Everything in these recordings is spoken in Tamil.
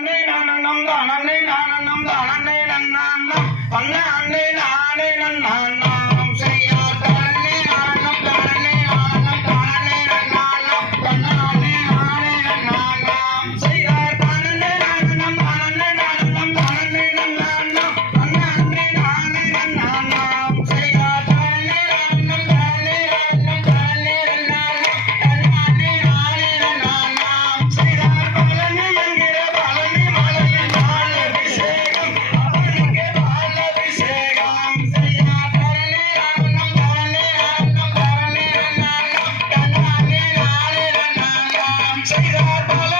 அண்ணே நான் அண்ணம் தான் அண்ணே நான் அண்ணம் தான் அண்ணே நன்னான் அண்ணே அண்ணே நானே நன்னான் Bye.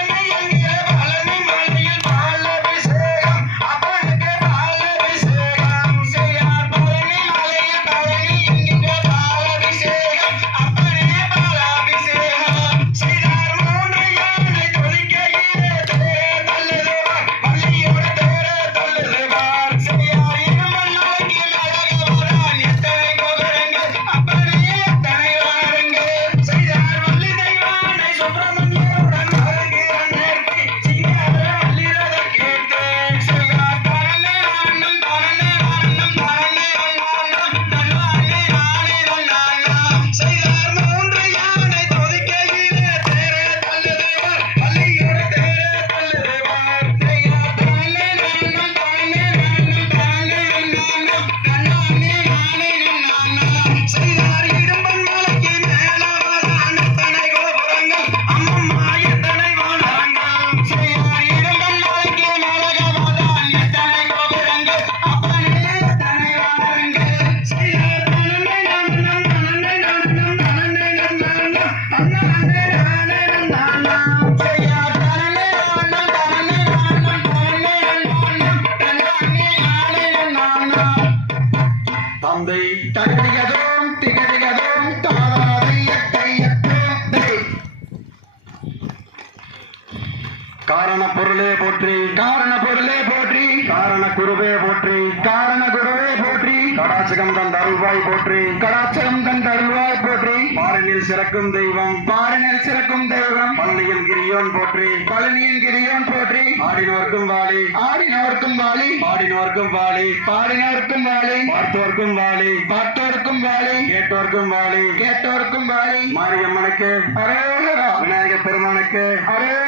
காரண பொருளே போற்றி காரண பொருளே போற்றி காரண குருவே போற்றி காரண குருவே போற்றி கடாச்சகம் கண்ட அருள்வாய் போற்றி கடாச்சகம் கண்ட அருள்வாய் போற்றி பாருனில் சிறக்கும் தெய்வம். பாருனில் சிறக்கும் தெய்வம். பழனியில் கிரியோன் போற்றி. பழனியின் கிரியோன் போற்றி. ஆடினோர்க்கும் வாழி. ஆடினோர்க்கும் வாழி. பாடினோர்க்கும் வாழி. பாடினோர்க்கும் வாழி. பார்த்தோர்க்கும் வாழி. பார்த்தோர்க்கும் வாழி. கேட்டோர்க்கும் வாழி. கேட்டோர்க்கும் வாழி. மாரியம்மனுக்கு. அரேரா விநாயக பெருமானுக்கு. அரே